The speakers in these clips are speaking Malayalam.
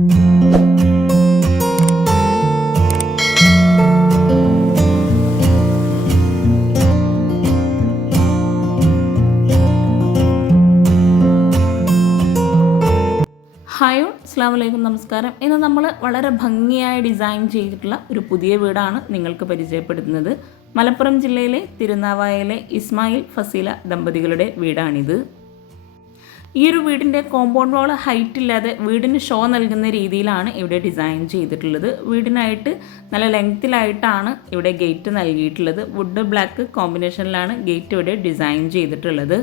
ഹായ് അസ്സാം നമസ്കാരം. ഇന്ന് നമ്മൾ വളരെ ഭംഗിയായി ഡിസൈൻ ചെയ്തിട്ടുള്ള ഒരു പുതിയ വീടാണ് നിങ്ങൾക്ക് പരിചയപ്പെടുത്തുന്നത്. മലപ്പുറം ജില്ലയിലെ തിരുനാവായയിലെ ഇസ്മായിൽ ഫസീല ദമ്പതികളുടെ വീടാണിത്. ഈ ഒരു വീടിന്റെ കോമ്പൗണ്ട് വാൾ ഹൈറ്റ് ഇല്ലാതെ വീടിന് ഷോ നൽകുന്ന രീതിയിലാണ് ഇവിടെ ഡിസൈൻ ചെയ്തിട്ടുള്ളത്. വീടിനായിട്ട് നല്ല ലെങ്ത്തിലായിട്ടാണ് ഇവിടെ ഗേറ്റ് നൽകിയിട്ടുള്ളത്. വുഡ് ബ്ലാക്ക് കോമ്പിനേഷനിലാണ് ഗേറ്റ് ഇവിടെ ഡിസൈൻ ചെയ്തിട്ടുള്ളത്.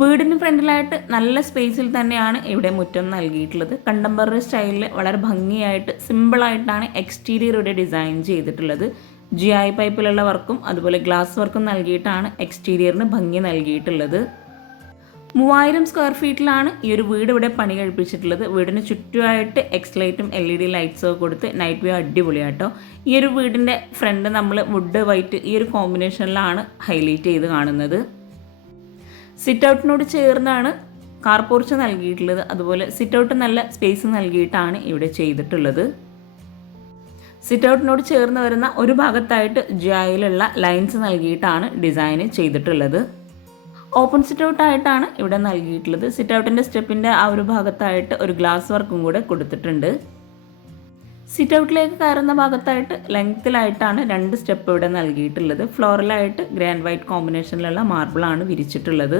വീടിന് ഫ്രണ്ടിലായിട്ട് നല്ല സ്പേസിൽ തന്നെയാണ് ഇവിടെ മുറ്റം നൽകിയിട്ടുള്ളത്. കണ്ടംപററി സ്റ്റൈലിൽ വളരെ ഭംഗിയായിട്ട് സിമ്പിളായിട്ടാണ് എക്സ്റ്റീരിയർ ഇവിടെ ഡിസൈൻ ചെയ്തിട്ടുള്ളത്. ജി ഐ പൈപ്പിലുള്ള വർക്കും അതുപോലെ ഗ്ലാസ് വർക്കും നൽകിയിട്ടാണ് എക്സ്റ്റീരിയറിന് ഭംഗി നൽകിയിട്ടുള്ളത്. മൂവായിരം സ്ക്വയർ ഫീറ്റിലാണ് ഈ ഒരു വീട് ഇവിടെ പണി കഴിപ്പിച്ചിട്ടുള്ളത്. വീടിന് ചുറ്റുമായിട്ട് എക്സ് ലൈറ്റും എൽ ഇ ഡി ലൈറ്റ്സും ഒക്കെ കൊടുത്ത് നൈറ്റ് വ്യൂ അടിപൊളിയാട്ടോ. ഈ ഒരു വീടിന്റെ ഫ്രണ്ട് നമ്മൾ വുഡ് വൈറ്റ് ഈ ഒരു കോമ്പിനേഷനിലാണ് ഹൈലൈറ്റ് ചെയ്ത് കാണുന്നത്. സിറ്റ് ഔട്ടിനോട് ചേർന്നാണ് കാർ പോർച്ച് നൽകിയിട്ടുള്ളത്. അതുപോലെ സിറ്റ് ഔട്ട് നല്ല സ്പേസ് നൽകിയിട്ടാണ് ഇവിടെ ചെയ്തിട്ടുള്ളത്. സിറ്റ് ഔട്ടിനോട് ചേർന്ന് വരുന്ന ഒരു ഭാഗത്തായിട്ട് ജായിലുള്ള ലൈൻസ് നൽകിയിട്ടാണ് ഡിസൈൻ ചെയ്തിട്ടുള്ളത്. ഓപ്പൺ സിറ്റ് ഔട്ട് ആയിട്ടാണ് ഇവിടെ നൽകിയിട്ടുള്ളത്. സിറ്റ് ഔട്ടിന്റെ സ്റ്റെപ്പിന്റെ ആ ഒരു ഭാഗത്തായിട്ട് ഒരു ഗ്ലാസ് വർക്കും കൂടെ കൊടുത്തിട്ടുണ്ട്. സിറ്റ് ഔട്ടിലേക്ക് കയറുന്ന ഭാഗത്തായിട്ട് ലെങ്ത്തിലായിട്ടാണ് രണ്ട് സ്റ്റെപ്പ് ഇവിടെ നൽകിയിട്ടുള്ളത്. ഫ്ലോറലായിട്ട് ഗ്രാൻഡ് വൈറ്റ് കോമ്പിനേഷനിലുള്ള മാർബിളാണ് വിരിച്ചിട്ടുള്ളത്.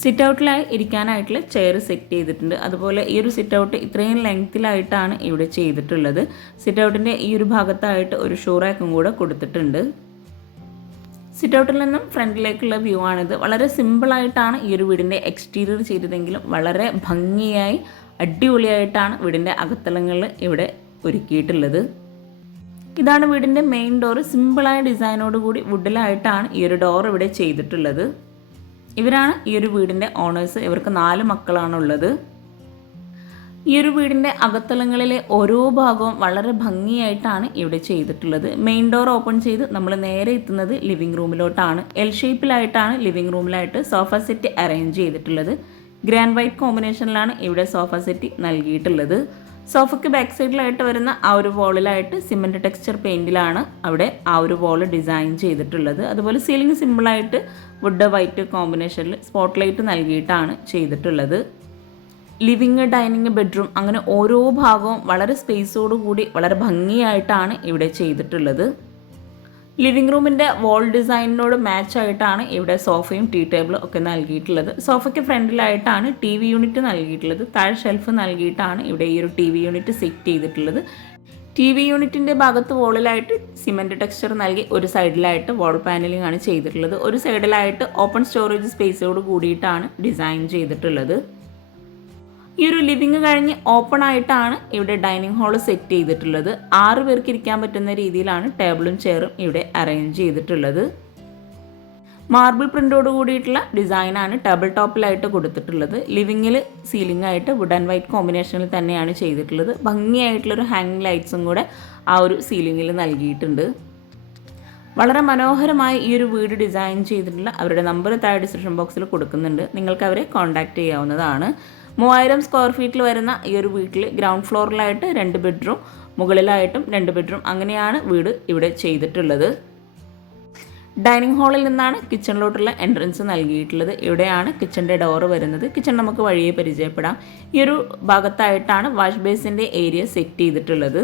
സിറ്റ് ഔട്ടിലായി ഇരിക്കാനായിട്ടുള്ള ചെയർ സെറ്റ് ചെയ്തിട്ടുണ്ട്. അതുപോലെ ഈ ഒരു സിറ്റ് ഔട്ട് ഇത്രയും ലെങ്ത്തിലായിട്ടാണ് ഇവിടെ ചെയ്തിട്ടുള്ളത്. സിറ്റ് ഔട്ടിന്റെ ഈ ഒരു ഭാഗത്തായിട്ട് ഒരു ഷൂ റാക്കും കൂടെ കൊടുത്തിട്ടുണ്ട്. സിറ്റ് ഔട്ടിൽ നിന്നും ഫ്രണ്ടിലേക്കുള്ള വ്യൂ ആണിത്. വളരെ സിമ്പിളായിട്ടാണ് ഈ ഒരു വീടിന്റെ എക്സ്റ്റീരിയർ ചെയ്തതെങ്കിലും വളരെ ഭംഗിയായി അടിപൊളിയായിട്ടാണ് വീടിന്റെ അകത്തലങ്ങൾ ഇവിടെ ഒരുക്കിയിട്ടുള്ളത്. ഇതാണ് വീടിന്റെ മെയിൻ ഡോർ സിമ്പിളായ ഡിസൈനോട് കൂടി വുഡിലായിട്ടാണ് ഈ ഒരു ഡോർ ഇവിടെ ചെയ്തിട്ടുള്ളത്. ഇവരാണ് ഈ ഒരു വീടിന്റെ ഓണേഴ്സ് ഇവർക്ക് നാല് മക്കളാണുള്ളത്. ഈ ഒരു വീടിന്റെ അകത്തളങ്ങളിലെ ഓരോ ഭാഗവും വളരെ ഭംഗിയായിട്ടാണ് ഇവിടെ ചെയ്തിട്ടുള്ളത്. മെയിൻ ഡോർ ഓപ്പൺ ചെയ്ത് നമ്മൾ നേരെ എത്തുന്നത് ലിവിംഗ് റൂമിലോട്ടാണ് എൽ ഷേപ്പിലായിട്ടാണ് ലിവിംഗ് റൂമിലായിട്ട് സോഫ സെറ്റ് അറേഞ്ച് ചെയ്തിട്ടുള്ളത്. ഗ്രാൻഡ് വൈറ്റ് കോമ്പിനേഷനിലാണ് ഇവിടെ സോഫ സെറ്റ് നൽകിയിട്ടുള്ളത്. സോഫയ്ക്ക് ബാക്ക് സൈഡിലായിട്ട് വരുന്ന ആ ഒരു വോളിലായിട്ട് സിമെന്റ് ടെക്സ്ചർ പെയിന്റിലാണ് അവിടെ ആ ഒരു വോൾ ഡിസൈൻ ചെയ്തിട്ടുള്ളത്. അതുപോലെ സീലിംഗ് സിമ്പിളായിട്ട് വുഡ് വൈറ്റ് കോമ്പിനേഷനിൽ സ്പോട്ട് ലൈറ്റ് നൽകിയിട്ടാണ് ചെയ്തിട്ടുള്ളത്. ലിവിങ് ഡൈനിങ് ബെഡ്റൂം അങ്ങനെ ഓരോ ഭാഗവും വളരെ സ്പേസോടു കൂടി വളരെ ഭംഗിയായിട്ടാണ് ഇവിടെ ചെയ്തിട്ടുള്ളത്. ലിവിങ് റൂമിന്റെ വാൾ ഡിസൈനിനോട് മാച്ച് ആയിട്ടാണ് ഇവിടെ സോഫയും ടീ ടേബിളും ഒക്കെ നൽകിയിട്ടുള്ളത്. സോഫയ്ക്ക് ഫ്രണ്ടിലായിട്ടാണ് ടി വി യൂണിറ്റ് നൽകിയിട്ടുള്ളത്. താഴെ ഷെൽഫ് നൽകിയിട്ടാണ് ഇവിടെ ഈ ഒരു ടി വി യൂണിറ്റ് സെറ്റ് ചെയ്തിട്ടുള്ളത്. ടി വി യൂണിറ്റിന്റെ ഭാഗത്ത് വോളിലായിട്ട് സിമെന്റ് ടെക്സ്ചർ നൽകി ഒരു സൈഡിലായിട്ട് വോൾ പാനലിംഗ് ആണ് ചെയ്തിട്ടുള്ളത്. ഒരു സൈഡിലായിട്ട് ഓപ്പൺ സ്റ്റോറേജ് സ്പേസോട് കൂടിയിട്ടാണ് ഡിസൈൻ ചെയ്തിട്ടുള്ളത്. ഈ ഒരു ലിവിങ് കഴിഞ്ഞ് ഓപ്പൺ ആയിട്ടാണ് ഇവിടെ ഡൈനിങ് ഹാൾ സെറ്റ് ചെയ്തിട്ടുള്ളത്. ആറ് പേർക്ക് ഇരിക്കാൻ പറ്റുന്ന രീതിയിലാണ് ടേബിളും ചെയറും ഇവിടെ അറേഞ്ച് ചെയ്തിട്ടുള്ളത്. മാർബിൾ പ്രിന്റോട് കൂടിയിട്ടുള്ള ഡിസൈനാണ് ടേബിൾ ടോപ്പിലായിട്ട് കൊടുത്തിട്ടുള്ളത്. ലിവിങ്ങിൽ സീലിംഗ് ആയിട്ട് വുഡ് ആൻഡ് വൈറ്റ് കോമ്പിനേഷനിൽ തന്നെയാണ് ചെയ്തിട്ടുള്ളത്. ഭംഗിയായിട്ടുള്ളൊരു ഹാങ്ങിങ് ലൈറ്റ്സും കൂടെ ആ ഒരു സീലിങ്ങിൽ നൽകിയിട്ടുണ്ട്. വളരെ മനോഹരമായി ഈ ഒരു വീട് ഡിസൈൻ ചെയ്തിട്ടുള്ള അവരുടെ നമ്പർ താഴെ ഡിസ്ക്രിപ്ഷൻ ബോക്സിൽ കൊടുക്കുന്നുണ്ട്. നിങ്ങൾക്ക് അവരെ കോൺടാക്റ്റ് ചെയ്യാവുന്നതാണ്. മൂവായിരം സ്ക്വയർ ഫീറ്റിൽ വരുന്ന ഈ ഒരു വീട്ടിൽ ഗ്രൗണ്ട് ഫ്ലോറിലായിട്ട് രണ്ട് ബെഡ്റൂം മുകളിലായിട്ടും രണ്ട് ബെഡ്റൂം അങ്ങനെയാണ് വീട് ഇവിടെ ചെയ്തിട്ടുള്ളത്. ഡൈനിങ് ഹാളിൽ നിന്നാണ് കിച്ചണിലോട്ടുള്ള എൻട്രൻസ് നൽകിയിട്ടുള്ളത്. ഇവിടെയാണ് കിച്ചന്റെ ഡോറ് വരുന്നത്. കിച്ചൺ നമുക്ക് വഴിയെ പരിചയപ്പെടാം. ഈ ഒരു ഭാഗത്തായിട്ടാണ് വാഷ് ബേസിന്റെ ഏരിയ സെറ്റ് ചെയ്തിട്ടുള്ളത്.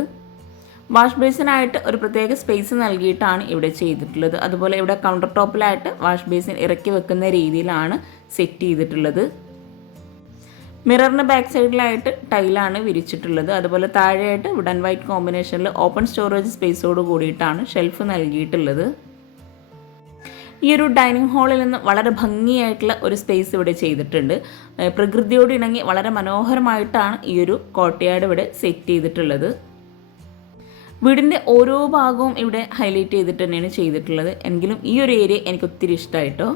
വാഷ് ബേസിനായിട്ട് ഒരു പ്രത്യേക സ്പേസ് നൽകിയിട്ടാണ് ഇവിടെ ചെയ്തിട്ടുള്ളത്. അതുപോലെ ഇവിടെ കൗണ്ടർ ടോപ്പിലായിട്ട് വാഷ് ബേസിൻ ഇറക്കി വെക്കുന്ന രീതിയിലാണ് സെറ്റ് ചെയ്തിട്ടുള്ളത്. മിററിന് ബാക്ക് സൈഡിലായിട്ട് ടൈലാണ് വിരിച്ചിട്ടുള്ളത്. അതുപോലെ താഴെയായിട്ട് വുഡ് ആൻഡ് വൈറ്റ് കോമ്പിനേഷനിൽ ഓപ്പൺ സ്റ്റോറേജ് സ്പേസോട് കൂടിയിട്ടാണ് ഷെൽഫ് നൽകിയിട്ടുള്ളത്. ഈ ഒരു ഡൈനിങ് ഹാളിൽ നിന്ന് വളരെ ഭംഗിയായിട്ടുള്ള ഒരു സ്പേസ് ഇവിടെ ചെയ്തിട്ടുണ്ട്. പ്രകൃതിയോട് ഇണങ്ങി വളരെ മനോഹരമായിട്ടാണ് ഈ ഒരു കോട്ടയാട് ഇവിടെ സെറ്റ് ചെയ്തിട്ടുള്ളത്. വീടിന്റെ ഓരോ ഭാഗവും ഇവിടെ ഹൈലൈറ്റ് ചെയ്തിട്ട് തന്നെയാണ് ചെയ്തിട്ടുള്ളത്. എങ്കിലും ഈ ഒരു ഏരിയ എനിക്ക് ഒത്തിരി ഇഷ്ടമായിട്ടോ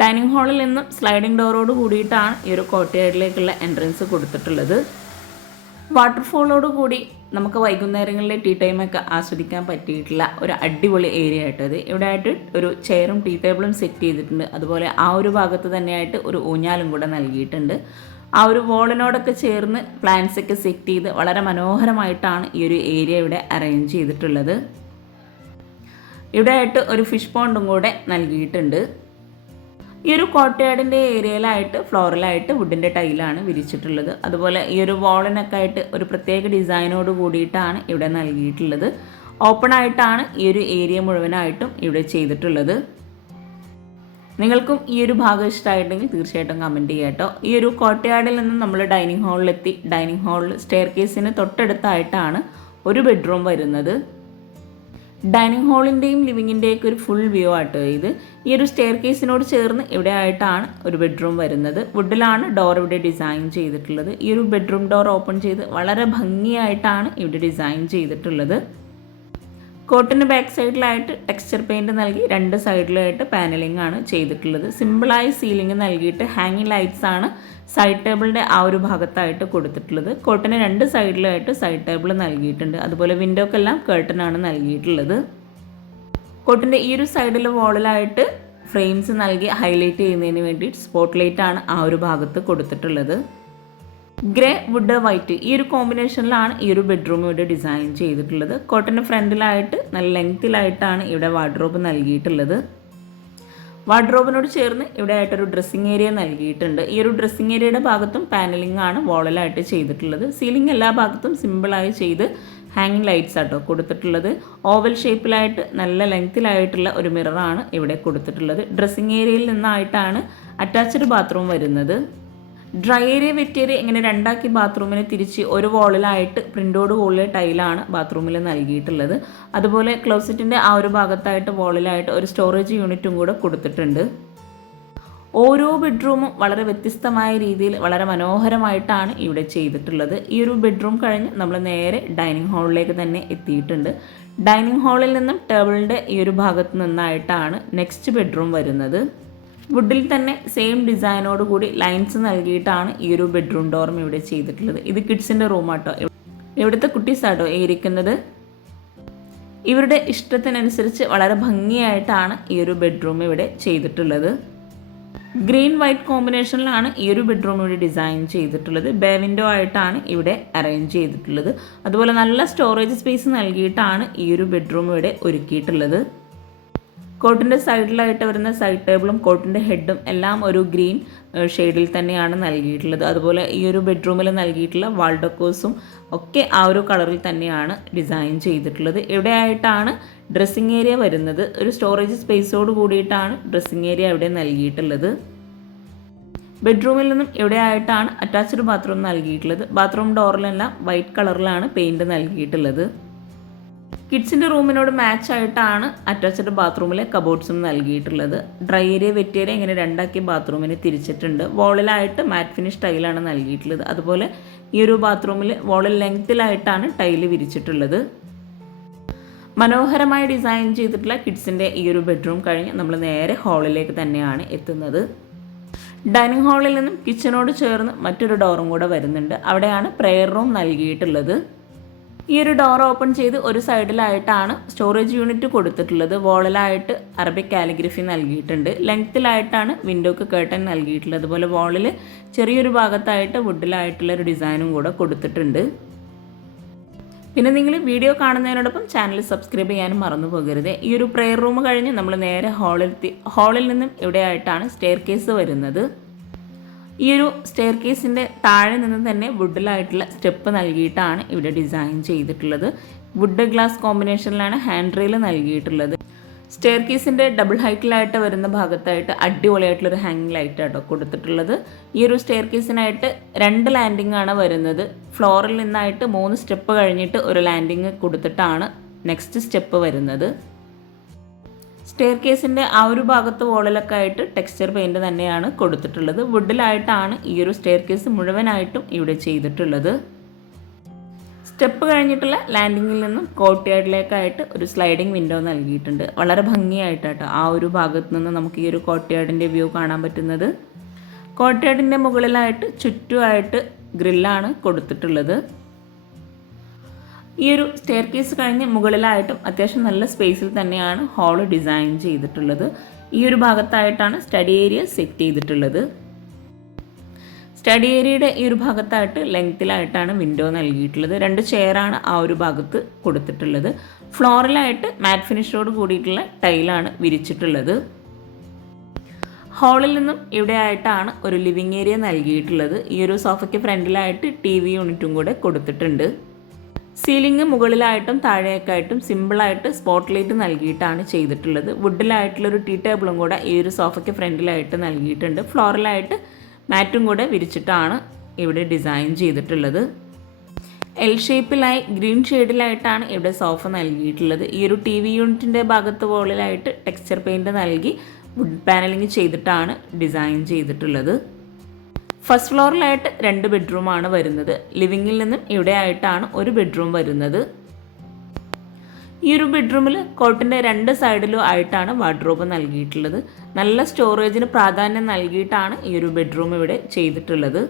ഡൈനിങ് ഹാളിൽ നിന്നും സ്ലൈഡിംഗ് ഡോറോട് കൂടിയിട്ടാണ് ഈ ഒരു കോട്ടയാടിലേക്കുള്ള എൻട്രൻസ് കൊടുത്തിട്ടുള്ളത്. വാട്ടർഫോളോട് കൂടി നമുക്ക് വൈകുന്നേരങ്ങളിലെ ടീ ടൈമൊക്കെ ആസ്വദിക്കാൻ പറ്റിയിട്ടുള്ള ഒരു അടിപൊളി ഏരിയ ആയിട്ടത് ഇവിടെ ആയിട്ട് ഒരു ചെയറും ടീ ടേബിളും സെറ്റ് ചെയ്തിട്ടുണ്ട്. അതുപോലെ ആ ഒരു ഭാഗത്ത് തന്നെയായിട്ട് ഒരു ഊഞ്ഞാലും കൂടെ നൽകിയിട്ടുണ്ട്. ആ ഒരു വോളിനോടൊക്കെ ചേർന്ന് പ്ലാന്റ്സ് ഒക്കെ സെറ്റ് ചെയ്ത് വളരെ മനോഹരമായിട്ടാണ് ഈ ഒരു ഏരിയ ഇവിടെ അറേഞ്ച് ചെയ്തിട്ടുള്ളത്. ഇവിടെ ആയിട്ട് ഒരു ഫിഷ് പോണ്ടും കൂടെ നൽകിയിട്ടുണ്ട്. ഈ ഒരു കോട്ടയാടിന്റെ ഏരിയയിലായിട്ട് ഫ്ലോറലായിട്ട് വുഡിന്റെ ടൈലാണ് വിരിച്ചിട്ടുള്ളത്. അതുപോലെ ഈ ഒരു വോളിനൊക്കെ ആയിട്ട് ഒരു പ്രത്യേക ഡിസൈനോട് കൂടിയിട്ടാണ് ഇവിടെ നൽകിയിട്ടുള്ളത്. ഓപ്പൺ ആയിട്ടാണ് ഈ ഒരു ഏരിയ മുഴുവനായിട്ടും ഇവിടെ ചെയ്തിട്ടുള്ളത്. നിങ്ങൾക്കും ഈ ഒരു ഭാഗം ഇഷ്ടമായിട്ടുണ്ടെങ്കിൽ തീർച്ചയായിട്ടും കമന്റ് ചെയ്യുക കേട്ടോ. ഈ ഒരു കോട്ടയാടിൽ നിന്ന് നമ്മൾ ഡൈനിങ് ഹാളിലെത്തി ഡൈനിങ് ഹാളിൽ സ്റ്റെയർ കേസിന് തൊട്ടടുത്തായിട്ടാണ് ഒരു ബെഡ്റൂം വരുന്നത്. ഡൈനിങ് ഹാളിന്റെയും ലിവിങ്ങിന്റെയൊക്കെ ഒരു ഫുൾ വ്യൂ ആട്ടോ ഇത്. ഈ ഒരു സ്റ്റെയർ കേസിനോട് ചേർന്ന് ഇവിടെ ആയിട്ടാണ് ഒരു ബെഡ്റൂം വരുന്നത്. വുഡിലാണ് ഡോർ ഇവിടെ ഡിസൈൻ ചെയ്തിട്ടുള്ളത്. ഈ ഒരു ബെഡ്റൂം ഡോർ ഓപ്പൺ ചെയ്ത് വളരെ ഭംഗിയായിട്ടാണ് ഇവിടെ ഡിസൈൻ ചെയ്തിട്ടുള്ളത്. കോട്ടിന് ബാക്ക് സൈഡിലായിട്ട് ടെക്സ്ചർ പെയിന്റ് നൽകി രണ്ട് സൈഡിലായിട്ട് പാനലിംഗ് ആണ് ചെയ്തിട്ടുള്ളത്. സിമ്പിളായി സീലിംഗ് നൽകിയിട്ട് ഹാങ്ങിങ് ലൈറ്റ്സ് ആണ് സൈഡ് ടേബിളിന്റെ ആ ഒരു ഭാഗത്തായിട്ട് കൊടുത്തിട്ടുള്ളത്. കോട്ടിന് രണ്ട് സൈഡിലായിട്ട് സൈഡ് ടേബിൾ നൽകിയിട്ടുണ്ട്. അതുപോലെ വിൻഡോക്കെല്ലാം കേർട്ടനാണ് നൽകിയിട്ടുള്ളത്. കോട്ടിന്റെ ഈ ഒരു സൈഡിൽ വോളിലായിട്ട് ഫ്രെയിംസ് നൽകി ഹൈലൈറ്റ് ചെയ്യുന്നതിന് വേണ്ടി സ്പോട്ട് ലൈറ്റ് ആണ് ആ ഒരു ഭാഗത്ത് കൊടുത്തിട്ടുള്ളത്. ഗ്രേ വുഡ് വൈറ്റ് ഈ ഒരു കോമ്പിനേഷനിലാണ് ഈ ഒരു ബെഡ്റൂം ഇവിടെ ഡിസൈൻ ചെയ്തിട്ടുള്ളത്. കോട്ടന്റെ ഫ്രണ്ടിലായിട്ട് നല്ല ലെങ്ത്തിലായിട്ടാണ് ഇവിടെ വാർഡ്രോബ് നൽകിയിട്ടുള്ളത്. വാർഡ്രോബിനോട് ചേർന്ന് ഇവിടെ ആയിട്ടൊരു ഡ്രസ്സിങ് ഏരിയ നൽകിയിട്ടുണ്ട്. ഈ ഒരു ഡ്രസ്സിങ് ഏരിയയുടെ ഭാഗത്തും പാനലിംഗ് ആണ് വോളലായിട്ട് ചെയ്തിട്ടുള്ളത്. സീലിംഗ് എല്ലാ ഭാഗത്തും സിമ്പിളായി ചെയ്ത് ഹാങ്ങിങ് ലൈറ്റ്സ് ആട്ടോ കൊടുത്തിട്ടുള്ളത്. ഓവൽ ഷേപ്പിലായിട്ട് നല്ല ലെങ്ത്തിലായിട്ടുള്ള ഒരു മിററാണ് ഇവിടെ കൊടുത്തിട്ടുള്ളത്. ഡ്രസ്സിങ് ഏരിയയിൽ നിന്നായിട്ടാണ് അറ്റാച്ച്ഡ് ബാത്റൂം വരുന്നത്. ഡ്രൈ ഏരിയ വെറ്റ് ഏരിയ ഇങ്ങനെ രണ്ടാക്കി ബാത്റൂമിനെ തിരിച്ച് ഒരു വോളിലായിട്ട് പ്രിന്റോട് കൂടിയ ടൈലാണ് ബാത്റൂമിൽ നൽകിയിട്ടുള്ളത്. അതുപോലെ ക്ലോസറ്റിന്റെ ആ ഒരു ഭാഗത്തായിട്ട് വോളിലായിട്ട് ഒരു സ്റ്റോറേജ് യൂണിറ്റും കൂടെ കൊടുത്തിട്ടുണ്ട്. ഓരോ ബെഡ്റൂമും വളരെ വ്യത്യസ്തമായ രീതിയിൽ വളരെ മനോഹരമായിട്ടാണ് ഇവിടെ ചെയ്തിട്ടുള്ളത്. ഈ ഒരു ബെഡ്റൂം കഴിഞ്ഞ് നമ്മൾ നേരെ ഡൈനിങ് ഹാളിലേക്ക് തന്നെ എത്തിയിട്ടുണ്ട്. ഡൈനിങ് ഹാളിൽ നിന്നും ടേബിളിന്റെ ഈ ഒരു ഭാഗത്ത് നിന്നായിട്ടാണ് നെക്സ്റ്റ് ബെഡ്റൂം വരുന്നത്. വുഡിൽ തന്നെ സെയിം ഡിസൈനോട് കൂടി ലൈൻസ് നൽകിയിട്ടാണ് ഈ ഒരു ബെഡ്റൂം ഡോറും ഇവിടെ ചെയ്തിട്ടുള്ളത്. ഇത് കിഡ്സിന്റെ റൂമാട്ടോ ഇവിടുത്തെ കുട്ടീസാട്ടോ ഇരിക്കുന്നത് ഇവരുടെ ഇഷ്ടത്തിനനുസരിച്ച് വളരെ ഭംഗിയായിട്ടാണ് ഈ ഒരു ബെഡ്റൂം ഇവിടെ ചെയ്തിട്ടുള്ളത്. ഗ്രീൻ വൈറ്റ് കോമ്പിനേഷനിലാണ് ഈ ഒരു ബെഡ്റൂം ഇവിടെ ഡിസൈൻ ചെയ്തിട്ടുള്ളത്. ബേ വിൻഡോ ആയിട്ടാണ് ഇവിടെ അറേഞ്ച് ചെയ്തിട്ടുള്ളത്. അതുപോലെ നല്ല സ്റ്റോറേജ് സ്പേസ് നൽകിയിട്ടാണ് ഈ ഒരു ബെഡ്റൂം ഇവിടെ ഒരുക്കിയിട്ടുള്ളത്. കോട്ടിന്റെ സൈഡിലായിട്ട് വരുന്ന സൈഡ് ടേബിളും കോട്ടിന്റെ ഹെഡും എല്ലാം ഒരു ഗ്രീൻ ഷെയ്ഡിൽ തന്നെയാണ് നൽകിയിട്ടുള്ളത്. അതുപോലെ ഈ ഒരു ബെഡ്റൂമിൽ നൽകിയിട്ടുള്ള വാൾഡക്കോസും ഒക്കെ ആ ഒരു കളറിൽ തന്നെയാണ് ഡിസൈൻ ചെയ്തിട്ടുള്ളത്. ഇവിടെയായിട്ടാണ് ഡ്രസ്സിങ് ഏരിയ വരുന്നത്. ഒരു സ്റ്റോറേജ് സ്പേസോട് കൂടിയിട്ടാണ് ഡ്രസ്സിങ് ഏരിയ ഇവിടെ നൽകിയിട്ടുള്ളത്. ബെഡ്റൂമിൽ നിന്നും ഇവിടെയായിട്ടാണ് അറ്റാച്ച്ഡ് ബാത്റൂം നൽകിയിട്ടുള്ളത്. ബാത്റൂം ഡോറിലെല്ലാം വൈറ്റ് കളറിലാണ് പെയിന്റ് നൽകിയിട്ടുള്ളത്. കിഡ്സിന്റെ റൂമിനോട് മാച്ച് ആയിട്ടാണ് അറ്റാച്ച്ഡ് ബാത്റൂമിലെ കബോർഡ്സും നൽകിയിട്ടുള്ളത്. ഡ്രൈ ഏരിയ വെറ്റ് ഏരിയ ഇങ്ങനെ രണ്ടാക്കി ബാത്റൂമിന് തിരിച്ചിട്ടുണ്ട്. വോളിലായിട്ട് മാറ്റ് ഫിനിഷ് ടൈലാണ് നൽകിയിട്ടുള്ളത്. അതുപോലെ ഈ ഒരു ബാത്റൂമിൽ വോളിൽ ലെങ്ത്തിലായിട്ടാണ് ടൈൽ വിരിച്ചിട്ടുള്ളത്. മനോഹരമായി ഡിസൈൻ ചെയ്തിട്ടുള്ള കിഡ്സിന്റെ ഈ ഒരു ബെഡ്റൂം കഴിഞ്ഞ് നമ്മൾ നേരെ ഹാളിലേക്ക് തന്നെയാണ് എത്തുന്നത്. ഡൈനിങ് ഹാളിൽ നിന്നും കിച്ചനോട് ചേർന്ന് മറ്റൊരു ഡോറും കൂടെ വരുന്നുണ്ട്. അവിടെയാണ് പ്രെയർ റൂം നൽകിയിട്ടുള്ളത്. ഈ ഒരു ഡോർ ഓപ്പൺ ചെയ്ത് ഒരു സൈഡിലായിട്ടാണ് സ്റ്റോറേജ് യൂണിറ്റ് കൊടുത്തിട്ടുള്ളത്. വോളിലായിട്ട് അറബിക് കാലിഗ്രഫി നൽകിയിട്ടുണ്ട്. ലെങ്ത്തിലായിട്ടാണ് വിൻഡോക്ക് കേട്ടൻ നൽകിയിട്ടുള്ളത്. അതുപോലെ വോളിൽ ചെറിയൊരു ഭാഗത്തായിട്ട് വുഡിലായിട്ടുള്ള ഒരു ഡിസൈനും കൂടെ കൊടുത്തിട്ടുണ്ട്. പിന്നെ നിങ്ങൾ വീഡിയോ കാണുന്നതിനോടൊപ്പം ചാനൽ സബ്സ്ക്രൈബ് ചെയ്യാനും മറന്നു പോകരുത്. ഈ ഒരു പ്രെയർ റൂം കഴിഞ്ഞ് നമ്മൾ നേരെ ഹാളിൽ ഹാളിൽ നിന്നും ഇവിടെയായിട്ടാണ് സ്റ്റെയർ കേസ് വരുന്നത്. ഈ ഒരു സ്റ്റെയർ കേസിന്റെ താഴെ നിന്ന് തന്നെ വുഡിലായിട്ടുള്ള സ്റ്റെപ്പ് നൽകിയിട്ടാണ് ഇവിടെ ഡിസൈൻ ചെയ്തിട്ടുള്ളത്. വുഡ് ഗ്ലാസ് കോമ്പിനേഷനിലാണ് ഹാൻഡ് റെയിൽ നൽകിയിട്ടുള്ളത്. സ്റ്റെയർ കേസിന്റെ ഡബിൾ ഹൈറ്റിലായിട്ട് വരുന്ന ഭാഗത്തായിട്ട് അടിപൊളിയായിട്ടുള്ളൊരു ഹാങ്ങിങ് ലൈറ്റ് ആട്ടോ കൊടുത്തിട്ടുള്ളത്. ഈ ഒരു സ്റ്റെയർ കേസിനായിട്ട് രണ്ട് ലാൻഡിംഗ് ആണ് വരുന്നത്. ഫ്ലോറിൽ നിന്നായിട്ട് മൂന്ന് സ്റ്റെപ്പ് കഴിഞ്ഞിട്ട് ഒരു ലാൻഡിങ് കൊടുത്തിട്ടാണ് നെക്സ്റ്റ് സ്റ്റെപ്പ് വരുന്നത്. സ്റ്റെയർ കേസിന്റെ ആ ഒരു ഭാഗത്ത് വോളിലൊക്കെ ആയിട്ട് ടെക്സ്ചർ പെയിന്റ് തന്നെയാണ് കൊടുത്തിട്ടുള്ളത്. വുഡിലായിട്ടാണ് ഈ ഒരു സ്റ്റെയർ കേസ് മുഴുവനായിട്ടും ഇവിടെ ചെയ്തിട്ടുള്ളത്. സ്റ്റെപ്പ് കഴിഞ്ഞിട്ടുള്ള ലാൻഡിങ്ങിൽ നിന്നും കോട്ട്യാർഡിലേക്കായിട്ട് ഒരു സ്ലൈഡിംഗ് വിൻഡോ നൽകിയിട്ടുണ്ട്. വളരെ ഭംഗിയായിട്ടാട്ടോ ആ ഒരു ഭാഗത്ത് നിന്ന് നമുക്ക് ഈ ഒരു കോട്ട്യാർഡിന്റെ വ്യൂ കാണാൻ പറ്റുന്നത്. കോട്ടയാർഡിന്റെ മുകളിലായിട്ട് ചുറ്റുമായിട്ട് ഗ്രില്ലാണ് കൊടുത്തിട്ടുള്ളത്. ഈ ഒരു സ്റ്റെയർ കേസ് കഴിഞ്ഞ് മുകളിലായിട്ടും അത്യാവശ്യം നല്ല സ്പേസിൽ തന്നെയാണ് ഹാൾ ഡിസൈൻ ചെയ്തിട്ടുള്ളത്. ഈ ഒരു ഭാഗത്തായിട്ടാണ് സ്റ്റഡി ഏരിയ സെറ്റ് ചെയ്തിട്ടുള്ളത്. സ്റ്റഡി ഏരിയയുടെ ഈ ഒരു ഭാഗത്തായിട്ട് ലെങ്ത്തിലായിട്ടാണ് വിൻഡോ നൽകിയിട്ടുള്ളത്. രണ്ട് ചെയറാണ് ആ ഒരു ഭാഗത്ത് കൊടുത്തിട്ടുള്ളത്. ഫ്ലോറിലായിട്ട് മാറ്റ് ഫിനിഷോട് കൂടിയിട്ടുള്ള ടൈലാണ് വിരിച്ചിട്ടുള്ളത്. ഹാളിൽ നിന്നും ഇവിടെ ആയിട്ടാണ് ഒരു ലിവിങ് ഏരിയ നൽകിയിട്ടുള്ളത്. ഈ ഒരു സോഫയ്ക്ക് ഫ്രണ്ടിലായിട്ട് ടി വി യൂണിറ്റും കൂടെ കൊടുത്തിട്ടുണ്ട്. സീലിംഗ് മുകളിലായിട്ടും താഴേക്കായിട്ടും സിമ്പിളായിട്ട് സ്പോട്ട് ലൈറ്റ് നൽകിയിട്ടാണ് ചെയ്തിട്ടുള്ളത്. വുഡിലായിട്ടുള്ളൊരു ടീ ടേബിളും കൂടെ ഈ ഒരു സോഫയ്ക്ക് ഫ്രണ്ടിലായിട്ട് നൽകിയിട്ടുണ്ട്. ഫ്ലോറിലായിട്ട് മാറ്റും കൂടെ വിരിച്ചിട്ടാണ് ഇവിടെ ഡിസൈൻ ചെയ്തിട്ടുള്ളത്. എൽ ഷേപ്പിലായി ഗ്രീൻ ഷെയ്ഡിലായിട്ടാണ് ഇവിടെ സോഫ നൽകിയിട്ടുള്ളത്. ഈ ഒരു ടി വി യൂണിറ്റിന്റെ ഭാഗത്ത് വോളിലായിട്ട് ടെക്സ്ചർ പെയിന്റ് നൽകി വുഡ് പാനലിംഗ് ചെയ്തിട്ടാണ് ഡിസൈൻ ചെയ്തിട്ടുള്ളത്. ഫസ്റ്റ് ഫ്ലോറിലായിട്ട് രണ്ട് ബെഡ്റൂമാണ് വരുന്നത്. ലിവിങ്ങിൽ നിന്നും ഇവിടെ ആയിട്ടാണ് ഒരു ബെഡ്റൂം വരുന്നത്. ഈ ഒരു ബെഡ്റൂമിൽ കോട്ടിന്റെ രണ്ട് സൈഡിലും ആയിട്ടാണ് വാർഡ്രോബ് നൽകിയിട്ടുള്ളത്. നല്ല സ്റ്റോറേജിന് പ്രാധാന്യം നൽകിയിട്ടാണ് ഈ ഒരു ബെഡ്റൂം ഇവിടെ ചെയ്തിട്ടുള്ളത്.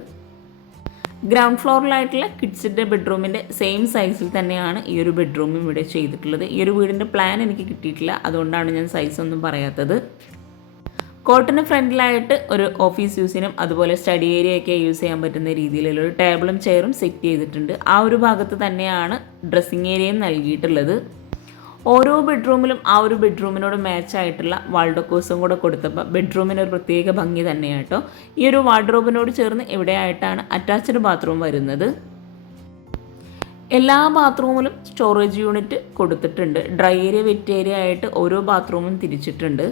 ഗ്രൗണ്ട് ഫ്ലോറിലായിട്ടുള്ള കിഡ്സിന്റെ ബെഡ്റൂമിന്റെ സെയിം സൈസിൽ തന്നെയാണ് ഈ ഒരു ബെഡ്റൂമും ഇവിടെ ചെയ്തിട്ടുള്ളത്. ഈ ഒരു വീടിന്റെ പ്ലാൻ എനിക്ക് കിട്ടിയിട്ടില്ല. അതുകൊണ്ടാണ് ഞാൻ സൈസ് ഒന്നും പറയാത്തത്. കോട്ടിന് ഫ്രണ്ടിലായിട്ട് ഒരു ഓഫീസ് യൂസിനും അതുപോലെ സ്റ്റഡി ഏരിയ ഒക്കെ യൂസ് ചെയ്യാൻ പറ്റുന്ന രീതിയിലുള്ള ഒരു ടേബിളും ചെയറും സെറ്റ് ചെയ്തിട്ടുണ്ട്. ആ ഒരു ഭാഗത്ത് തന്നെയാണ് ഡ്രസ്സിങ് ഏരിയയും നൽകിയിട്ടുള്ളത്. ഓരോ ബെഡ്റൂമിലും ആ ഒരു ബെഡ്റൂമിനോട് മാച്ച് ആയിട്ടുള്ള വാൾഡോക്കോസും കൂടെ കൊടുത്തപ്പോൾ ബെഡ്റൂമിന് ഒരു പ്രത്യേക ഭംഗി തന്നെയാട്ടോ ഈ ഒരു വാർഡ്രോബിനോട് ചേർന്ന് ഇവിടെയായിട്ടാണ് അറ്റാച്ച്ഡ് ബാത്റൂം വരുന്നത്. എല്ലാ ബാത്റൂമിലും സ്റ്റോറേജ് യൂണിറ്റ് കൊടുത്തിട്ടുണ്ട്. ഡ്രൈ ഏരിയ വെറ്റ് ഏരിയ ആയിട്ട് ഓരോ ബാത്റൂമും തിരിച്ചിട്ടുണ്ട്.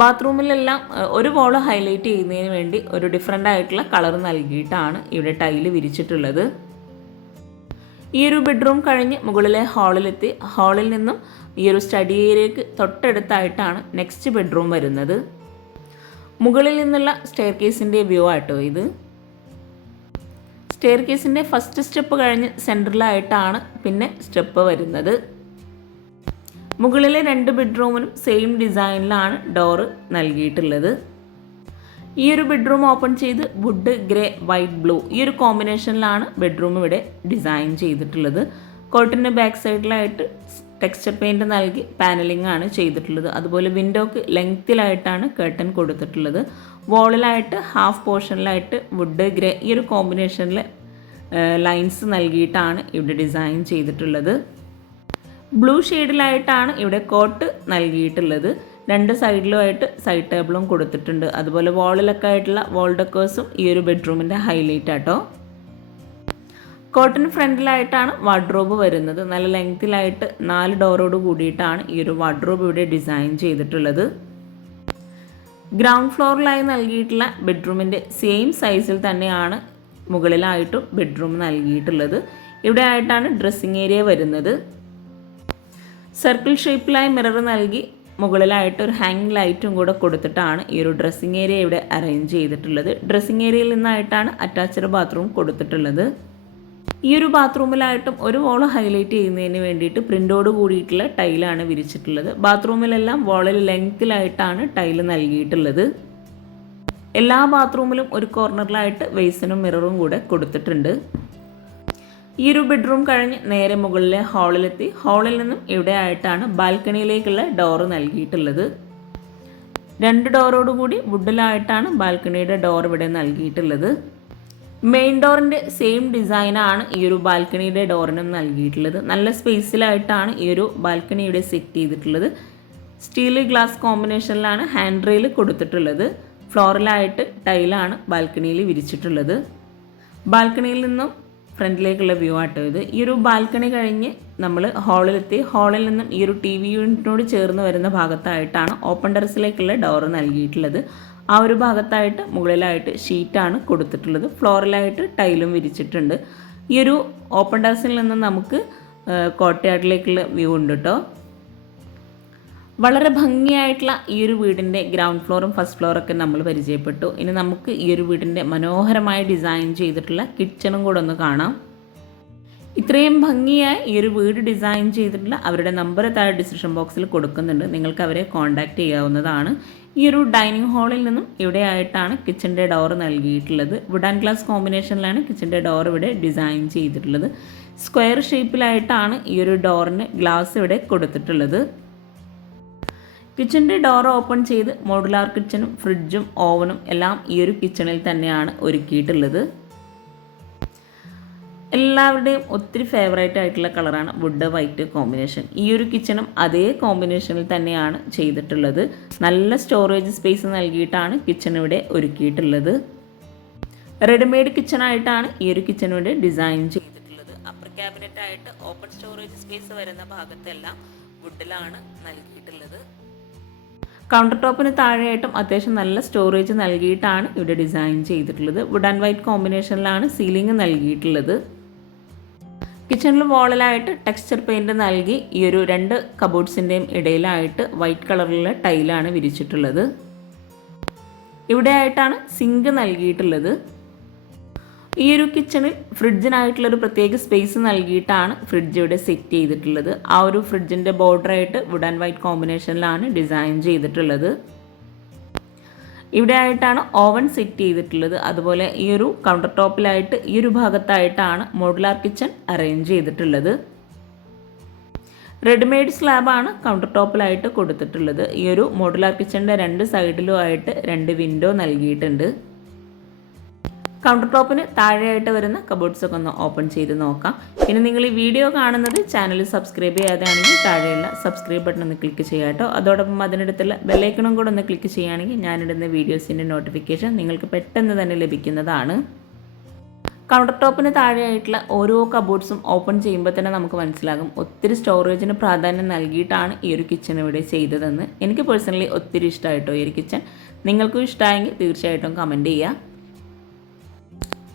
ബാത്റൂമിലെല്ലാം ഒരു വോൾ ഹൈലൈറ്റ് ചെയ്യുന്നതിന് വേണ്ടി ഒരു ഡിഫറെന്റ് ആയിട്ടുള്ള കളർ നൽകിയിട്ടാണ് ഇവിടെ ടൈൽ വിരിച്ചിട്ടുള്ളത്. ഈ ഒരു ബെഡ്റൂം കഴിഞ്ഞ് മുകളിലെ ഹാളിലെത്തി ഹാളിൽ നിന്നും ഈ ഒരു സ്റ്റഡി ഏരിയക്ക് തൊട്ടടുത്തായിട്ടാണ് നെക്സ്റ്റ് ബെഡ്റൂം വരുന്നത്. മുകളിൽ നിന്നുള്ള സ്റ്റെയർ കേസിന്റെ വ്യൂ ആട്ടോ ഇത്. സ്റ്റെയർ കേസിന്റെ ഫസ്റ്റ് സ്റ്റെപ്പ് കഴിഞ്ഞ് സെന്ററിലായിട്ടാണ് പിന്നെ സ്റ്റെപ്പ് വരുന്നത്. മുകളിലെ രണ്ട് ബെഡ്റൂമിനും സെയിം ഡിസൈനിലാണ് ഡോറ് നൽകിയിട്ടുള്ളത്. ഈ ഒരു ബെഡ്റൂം ഓപ്പൺ ചെയ്ത് വുഡ് ഗ്രേ വൈറ്റ് ബ്ലൂ ഈ ഒരു കോമ്പിനേഷനിലാണ് ബെഡ്റൂം ഇവിടെ ഡിസൈൻ ചെയ്തിട്ടുള്ളത്. കോട്ടിന്റെ ബാക്ക് സൈഡിലായിട്ട് ടെക്സ്ചർ പെയിന്റ് നൽകി പാനലിംഗ് ആണ് ചെയ്തിട്ടുള്ളത്. അതുപോലെ വിൻഡോക്ക് ലെങ്ത്തിലായിട്ടാണ് കേട്ടൻ കൊടുത്തിട്ടുള്ളത്. വോളിലായിട്ട് ഹാഫ് പോർഷനിലായിട്ട് വുഡ് ഗ്രേ ഈ ഒരു കോമ്പിനേഷനിൽ ലൈൻസ് നൽകിയിട്ടാണ് ഇവിടെ ഡിസൈൻ ചെയ്തിട്ടുള്ളത്. ബ്ലൂ ഷെയ്ഡിലായിട്ടാണ് ഇവിടെ കോട്ട് നൽകിയിട്ടുള്ളത്. രണ്ട് സൈഡിലുമായിട്ട് സൈഡ് ടേബിളും കൊടുത്തിട്ടുണ്ട്. അതുപോലെ വാളിലൊക്കെ ആയിട്ടുള്ള വാൾ ഡെക്കേഴ്സും ഈ ഒരു ബെഡ്റൂമിന്റെ ഹൈലൈറ്റ് ആട്ടോ. കോട്ടൺ ഫ്രണ്ടിലായിട്ടാണ് വാർഡ്രോബ് വരുന്നത്. നല്ല ലെങ്തിലായിട്ട് നാല് ഡോറോട് കൂടിയിട്ടാണ് ഈ ഒരു വാർഡ്രോബ് ഇവിടെ ഡിസൈൻ ചെയ്തിട്ടുള്ളത്. ഗ്രൗണ്ട് ഫ്ലോറിലായി നൽകിയിട്ടുള്ള ബെഡ്റൂമിന്റെ സെയിം സൈസിൽ തന്നെയാണ് മുകളിലായിട്ടും ബെഡ്റൂം നൽകിയിട്ടുള്ളത്. ഇവിടെ ആയിട്ടാണ് ഡ്രസ്സിങ് ഏരിയ വരുന്നത്. സർക്കിൾ ഷേപ്പിലായി മിറർ നൽകി മുകളിലായിട്ട് ഒരു ഹാങ്ങിങ് ലൈറ്റും കൂടെ കൊടുത്തിട്ടാണ് ഈ ഒരു ഡ്രസ്സിങ് ഏരിയ ഇവിടെ അറേഞ്ച് ചെയ്തിട്ടുള്ളത്. ഡ്രസ്സിങ് ഏരിയയിൽ നിന്നായിട്ടാണ് അറ്റാച്ച്ഡ് ബാത്റൂം കൊടുത്തിട്ടുള്ളത്. ഈ ഒരു ബാത്റൂമിലായിട്ടും ഒരു വോൾ ഹൈലൈറ്റ് ചെയ്യുന്നതിന് വേണ്ടിയിട്ട് പ്രിന്റോട് കൂടിയിട്ടുള്ള ടൈലാണ് വിരിച്ചിട്ടുള്ളത്. ബാത്റൂമിലെല്ലാം വോളിൽ ലെങ്ത്തിലായിട്ടാണ് ടൈൽ നൽകിയിട്ടുള്ളത്. എല്ലാ ബാത്റൂമിലും ഒരു കോർണറിലായിട്ട് വെയ്സനും മിററും കൂടെ കൊടുത്തിട്ടുണ്ട്. ഈ ഒരു ബെഡ്റൂം കഴിഞ്ഞ് നേരെ മുകളിലെ ഹാളിലെത്തി. ഹാളിൽ നിന്നും ഇവിടെ ആയിട്ടാണ് ബാൽക്കണിയിലേക്കുള്ള ഡോർ നൽകിയിട്ടുള്ളത്. രണ്ട് ഡോറോടുകൂടി വുഡിലായിട്ടാണ് ബാൽക്കണിയുടെ ഡോർ ഇവിടെ നൽകിയിട്ടുള്ളത്. മെയിൻ ഡോറിന്റെ സെയിം ഡിസൈനാണ് ഈ ഒരു ബാൽക്കണിയുടെ ഡോറിനും നൽകിയിട്ടുള്ളത്. നല്ല സ്പേസിലായിട്ടാണ് ഈ ഒരു ബാൽക്കണി ഇവിടെ സെറ്റ് ചെയ്തിട്ടുള്ളത്. സ്റ്റീൽ ഗ്ലാസ് കോമ്പിനേഷനിലാണ് ഹാൻഡ് റെയിൽ കൊടുത്തിട്ടുള്ളത്. ഫ്ലോറിലായിട്ട് ടൈലാണ് ബാൽക്കണിയിൽ വിരിച്ചിട്ടുള്ളത്. ബാൽക്കണിയിൽ നിന്നും ഫ്രണ്ടിലേക്കുള്ള വ്യൂ ആട്ടോ ഇത്. ഈ ഒരു ബാൽക്കണി കഴിഞ്ഞ് നമ്മൾ ഹാളിലെത്തി. ഹാളിൽ നിന്നും ഈ ഒരു ടി വി യൂണിറ്റിനോട് ചേർന്ന് വരുന്ന ഭാഗത്തായിട്ടാണ് ഓപ്പൺ ടെറസിലേക്കുള്ള ഡോർ നൽകിയിട്ടുള്ളത്. ആ ഒരു ഭാഗത്തായിട്ട് മുകളിലായിട്ട് ഷീറ്റാണ് കൊടുത്തിട്ടുള്ളത്. ഫ്ലോറിലായിട്ട് ടൈലും വിരിച്ചിട്ടുണ്ട്. ഈ ഒരു ഓപ്പൺ ടെറസിൽ നിന്ന് നമുക്ക് കോട്ടയാട്ടിലേക്കുള്ള വ്യൂ ഉണ്ട് കേട്ടോ വളരെ ഭംഗിയായിട്ടുള്ള ഈ ഒരു വീടിന്റെ ഗ്രൗണ്ട് ഫ്ലോറും ഫസ്റ്റ് ഫ്ലോറൊക്കെ നമ്മൾ പരിചയപ്പെട്ടു. ഇനി നമുക്ക് ഈ ഒരു വീടിന്റെ മനോഹരമായ ഡിസൈൻ ചെയ്തിട്ടുള്ള കിച്ചണും കൂടെ ഒന്ന് കാണാം. ഇത്രയും ഭംഗിയായി ഈ ഒരു വീട് ഡിസൈൻ ചെയ്തിട്ടുള്ള അവരുടെ നമ്പർ താഴെ ഡിസ്ക്രിപ്ഷൻ ബോക്സിൽ കൊടുക്കുന്നുണ്ട്. നിങ്ങൾക്ക് അവരെ കോൺടാക്റ്റ് ചെയ്യാവുന്നതാണ്. ഈ ഒരു ഡൈനിങ് ഹാളിൽ നിന്നും ഇവിടെ ആയിട്ടാണ് കിച്ചന്റെ ഡോർ നൽകിയിട്ടുള്ളത്. വുഡ് ആൻഡ് ഗ്ലാസ് കോമ്പിനേഷനിലാണ് കിച്ചന്റെ ഡോർ ഇവിടെ ഡിസൈൻ ചെയ്തിട്ടുള്ളത്. സ്ക്വയർ ഷേപ്പിലായിട്ടാണ് ഈ ഒരു ഡോറിന് ഗ്ലാസ് ഇവിടെ കൊടുത്തിട്ടുള്ളത്. കിച്ചണിന്റെ ഡോർ ഓപ്പൺ ചെയ്ത് മോഡുലാർ കിച്ചണും ഫ്രിഡ്ജും ഓവനും എല്ലാം ഈ ഒരു കിച്ചണിൽ തന്നെയാണ് ഒരുക്കിയിട്ടുള്ളത്. എല്ലാവരുടെയും ഒത്തിരി ഫേവറേറ്റ് ആയിട്ടുള്ള കളറാണ് വുഡ് വൈറ്റ് കോമ്പിനേഷൻ ഈ ഒരു കിച്ചണും അതേ കോമ്പിനേഷനിൽ തന്നെയാണ് ചെയ്തിട്ടുള്ളത്. നല്ല സ്റ്റോറേജ് സ്പേസ് നൽകിയിട്ടാണ് കിച്ചൺ ഇവിടെ ഒരുക്കിയിട്ടുള്ളത്. റെഡിമെയ്ഡ് കിച്ചണായിട്ടാണ് ഈ ഒരു കിച്ചൺ ഇവിടെ ഡിസൈൻ ചെയ്തിട്ടുള്ളത്. അപ്പർ ക്യാബിനറ്റ് ആയിട്ട് ഓപ്പൺ സ്റ്റോറേജ് സ്പേസ് വരുന്ന ഭാഗത്തെല്ലാം വുഡിലാണ് നൽകിയിട്ടുള്ളത്. കൗണ്ടർ ടോപ്പിന് താഴെയായിട്ടും അത്യാവശ്യം നല്ല സ്റ്റോറേജ് നൽകിയിട്ടാണ് ഇവിടെ ഡിസൈൻ ചെയ്തിട്ടുള്ളത്. വുഡ് ആൻഡ് വൈറ്റ് കോമ്പിനേഷനിലാണ് സീലിംഗ് നൽകിയിട്ടുള്ളത്. കിച്ചണിൽ വോളിലായിട്ട് ടെക്സ്ചർ പെയിന്റ് നൽകി ഈ ഒരു രണ്ട് കബോർഡ്സിന്റെയും ഇടയിലായിട്ട് വൈറ്റ് കളറിലുള്ള ടൈലാണ് വിരിച്ചിട്ടുള്ളത്. ഇവിടെയായിട്ടാണ് സിങ്ക് നൽകിയിട്ടുള്ളത്. ഈ ഒരു കിച്ചണിൽ ഫ്രിഡ്ജിനായിട്ടുള്ളൊരു പ്രത്യേക സ്പേസ് നൽകിയിട്ടാണ് ഫ്രിഡ്ജ് ഇവിടെ സെറ്റ് ചെയ്തിട്ടുള്ളത്. ആ ഒരു ഫ്രിഡ്ജിന്റെ ബോർഡറായിട്ട് വുഡ് ആൻഡ് വൈറ്റ് കോമ്പിനേഷനിലാണ് ഡിസൈൻ ചെയ്തിട്ടുള്ളത്. ഇവിടെ ആയിട്ടാണ് ഓവൻ സെറ്റ് ചെയ്തിട്ടുള്ളത്. അതുപോലെ ഈ ഒരു കൗണ്ടർ ടോപ്പിലായിട്ട് ഈ ഒരു ഭാഗത്തായിട്ടാണ് മോഡുലാർ കിച്ചൺ അറേഞ്ച് ചെയ്തിട്ടുള്ളത്. റെഡിമെയ്ഡ് സ്ലാബാണ് കൗണ്ടർ ടോപ്പിലായിട്ട് കൊടുത്തിട്ടുള്ളത്. ഈ ഒരു മോഡുലാർ കിച്ചണിന്റെ രണ്ട് സൈഡിലും ആയിട്ട് രണ്ട് വിൻഡോ നൽകിയിട്ടുണ്ട്. കൗണ്ടർ ടോപ്പിന് താഴെയായിട്ട് വരുന്ന കബോർഡ്സ് ഒക്കെ ഒന്ന് ഓപ്പൺ ചെയ്ത് നോക്കാം. പിന്നെ നിങ്ങൾ ഈ വീഡിയോ കാണുന്നത് ചാനൽ സബ്സ്ക്രൈബ് ചെയ്യാതെയാണെങ്കിൽ താഴെയുള്ള സബ്സ്ക്രൈബ് ബട്ടൺ ഒന്ന് ക്ലിക്ക് ചെയ്യാം കേട്ടോ. അതോടൊപ്പം അതിനടുത്തുള്ള ബെല്ലൈക്കണും കൂടെ ഒന്ന് ക്ലിക്ക് ചെയ്യുകയാണെങ്കിൽ ഞാനിടുന്ന വീഡിയോസിന്റെ നോട്ടിഫിക്കേഷൻ നിങ്ങൾക്ക് പെട്ടെന്ന് തന്നെ ലഭിക്കുന്നതാണ്. കൗണ്ടർ ടോപ്പിന് താഴെയായിട്ടുള്ള ഓരോ കബോർഡ്സും ഓപ്പൺ ചെയ്യുമ്പോൾ തന്നെ നമുക്ക് മനസ്സിലാകും ഒത്തിരി സ്റ്റോറേജിന് പ്രാധാന്യം നൽകിയിട്ടാണ് ഈ ഒരു കിച്ചൺ ഇവിടെ ചെയ്തതെന്ന്. എനിക്ക് പേഴ്സണലി ഒത്തിരി ഇഷ്ടമായിട്ടോ ഈ ഒരു കിച്ചൺ നിങ്ങൾക്കും ഇഷ്ടമായെങ്കിൽ തീർച്ചയായിട്ടും കമന്റ് ചെയ്യുക.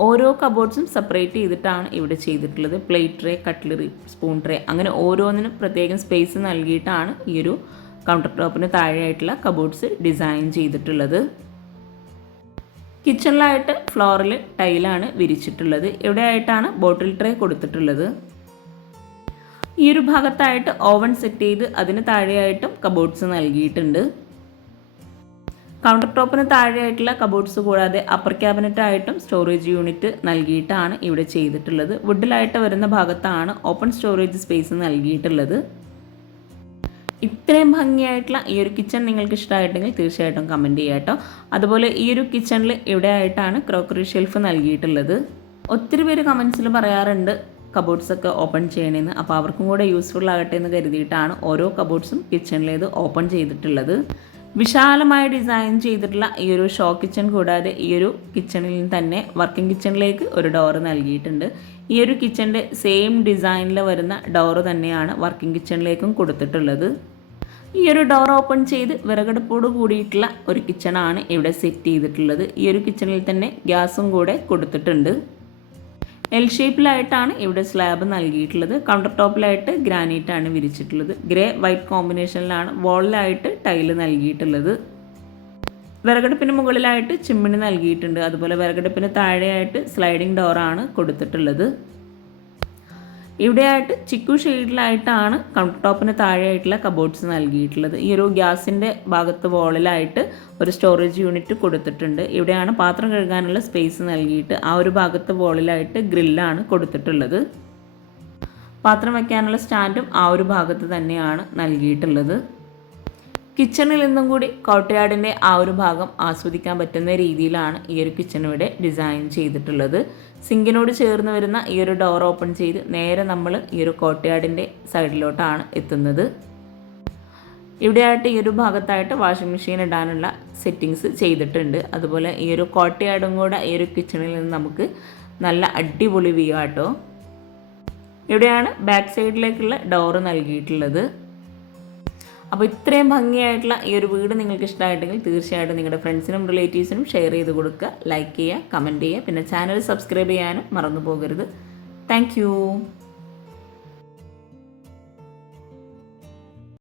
ഓരോ കബോർഡ്സും സെപ്പറേറ്റ് ചെയ്തിട്ടാണ് ഇവിടെ ചെയ്തിട്ടുള്ളത്. Plate tray cutlery spoon tray അങ്ങനെ ഓരോന്നിനും പ്രത്യേകം സ്പേസ് നൽകിയിട്ടാണ് ഈ ഒരു കൗണ്ടർ ടോപ്പിന് താഴെയായിട്ടുള്ള കബോർഡ്സ് ഡിസൈൻ ചെയ്തിട്ടുള്ളത്. കിച്ചണിലായിട്ട് ഫ്ലോറിൽ ടൈലാണ് വിരിച്ചിട്ടുള്ളത്. ഇവിടെയായിട്ടാണ് ബോട്ടിൽ ട്രേ കൊടുത്തിട്ടുള്ളത്? ഈ ഒരു ഭാഗത്തായിട്ട് ഓവൻ സെറ്റ് ചെയ്ത് അതിന് താഴെയായിട്ടും കബോർഡ്സ് നൽകിയിട്ടുണ്ട്. കൗണ്ടർ ടോപ്പിന് താഴെയായിട്ടുള്ള കബോർഡ്സ് കൂടാതെ അപ്പർ ക്യാബിനറ്റ് ആയിട്ടും സ്റ്റോറേജ് യൂണിറ്റ് നൽകിയിട്ടാണ് ഇവിടെ ചെയ്തിട്ടുള്ളത്. വുഡിലായിട്ട് വരുന്ന ഭാഗത്താണ് ഓപ്പൺ സ്റ്റോറേജ് സ്പേസ് നൽകിയിട്ടുള്ളത്. ഇത്രയും ഭംഗിയായിട്ടുള്ള ഈ ഒരു കിച്ചൺ നിങ്ങൾക്ക് ഇഷ്ടമായിട്ടെങ്കിൽ തീർച്ചയായിട്ടും കമന്റ് ചെയ്യാം കേട്ടോ അതുപോലെ ഈ ഒരു കിച്ചണിൽ ഇവിടെ ആയിട്ടാണ് ക്രോക്കറി ഷെൽഫ് നൽകിയിട്ടുള്ളത്. ഒത്തിരി പേര് കമൻസിൽ പറയാറുണ്ട് കബോർഡ്സ് ഒക്കെ ഓപ്പൺ ചെയ്യണമെന്ന് അപ്പോൾ അവർക്കും കൂടെ യൂസ്ഫുൾ ആകട്ടെ എന്ന് കരുതിയിട്ടാണ് ഓരോ കബോർഡ്സും കിച്ചണിലേത് ഓപ്പൺ ചെയ്തിട്ടുള്ളത്. വിശാലമായി ഡിസൈൻ ചെയ്തിട്ടുള്ള ഈ ഒരു ഷോ കിച്ചൺ കൂടാതെ ഈ ഒരു കിച്ചണിൽ തന്നെ വർക്കിംഗ് കിച്ചണിലേക്ക് ഒരു ഡോറ് നൽകിയിട്ടുണ്ട്. ഈ ഒരു കിച്ചണിന്റെ സെയിം ഡിസൈനിൽ വരുന്ന ഡോറ് തന്നെയാണ് വർക്കിംഗ് കിച്ചണിലേക്കും കൊടുത്തിട്ടുള്ളത്. ഈ ഒരു ഡോർ ഓപ്പൺ ചെയ്ത് വിറകടുപ്പോട് കൂടിയിട്ടുള്ള ഒരു കിച്ചണാണ് ഇവിടെ സെറ്റ് ചെയ്തിട്ടുള്ളത്. ഈ ഒരു കിച്ചണിൽ തന്നെ ഗ്യാസും കൂടെ കൊടുത്തിട്ടുണ്ട്. എൽ ഷേപ്പിലായിട്ടാണ് ഇവിടെ സ്ലാബ് നൽകിയിട്ടുള്ളത്. കൗണ്ടർ ടോപ്പിലായിട്ട് ഗ്രാനൈറ്റ് ആണ് വിരിച്ചിട്ടുള്ളത്. ഗ്രേ വൈറ്റ് കോമ്പിനേഷനിലാണ് വോളിലായിട്ട് ടൈൽ നൽകിയിട്ടുള്ളത്. വിറകടുപ്പിന് മുകളിലായിട്ട് ചിമ്മിണി നൽകിയിട്ടുണ്ട്. അതുപോലെ വിറകടുപ്പിന് താഴെയായിട്ട് സ്ലൈഡിംഗ് ഡോറാണ് കൊടുത്തിട്ടുള്ളത്. ഇവിടെയായിട്ട് ചിക്കു ഷെയ്ഡിലായിട്ടാണ് കൗണ്ടർ ടോപ്പിന് താഴെയായിട്ടുള്ള കബോർഡ്സ് നൽകിയിട്ടുള്ളത്. ഈ ഒരു ഗ്യാസിന്റെ ഭാഗത്ത് വോളിലായിട്ട് ഒരു സ്റ്റോറേജ് യൂണിറ്റ് കൊടുത്തിട്ടുണ്ട്. ഇവിടെയാണ് പാത്രം കഴുകാനുള്ള സ്പേസ് നൽകിയിട്ട് ആ ഒരു ഭാഗത്ത് വോളിലായിട്ട് ഗ്രില്ലാണ് കൊടുത്തിട്ടുള്ളത്. പാത്രം വയ്ക്കാനുള്ള സ്റ്റാൻഡും ആ ഒരു ഭാഗത്ത് തന്നെയാണ് നൽകിയിട്ടുള്ളത്. കിച്ചണിൽ നിന്നും കൂടി കോട്ടയാടിന്റെ ആ ഒരു ഭാഗം ആസ്വദിക്കാൻ പറ്റുന്ന രീതിയിലാണ് ഈ ഒരു കിച്ചൺ ഇവിടെ ഡിസൈൻ ചെയ്തിട്ടുള്ളത്. സിങ്കിനോട് ചേർന്ന് വരുന്ന ഈ ഒരു ഡോർ ഓപ്പൺ ചെയ്ത് നേരെ നമ്മൾ ഈ ഒരു കോട്ടയാടിന്റെ സൈഡിലോട്ടാണ് എത്തുന്നത്. ഇവിടെയായിട്ട് ഈ ഒരു ഭാഗത്തായിട്ട് വാഷിംഗ് മെഷീൻ ഇടാനുള്ള സെറ്റിങ്സ് ചെയ്തിട്ടുണ്ട്. അതുപോലെ ഈ ഒരു കോട്ടയാടും കൂടെ ഈ ഒരു കിച്ചണിൽ നിന്ന് നമുക്ക് നല്ല അടിപൊളി വ്യൂ ആട്ടോ. ഇവിടെയാണ് ബാക്ക് സൈഡിലേക്കുള്ള ഡോറ് നൽകിയിട്ടുള്ളത്. അപ്പോൾ ഇത്രയും ഭംഗിയായിട്ടുള്ള ഈ ഒരു വീട് നിങ്ങൾക്ക് ഇഷ്ടമായിട്ടെങ്കിൽ തീർച്ചയായിട്ടും നിങ്ങളുടെ ഫ്രണ്ട്സിനും റിലേറ്റീവ്സിനും ഷെയർ ചെയ്ത് കൊടുക്കുക ലൈക്ക് ചെയ്യുക കമന്റ് ചെയ്യുക. പിന്നെ ചാനൽ സബ്സ്ക്രൈബ് ചെയ്യാനും മറന്നു പോകരുത്. താങ്ക്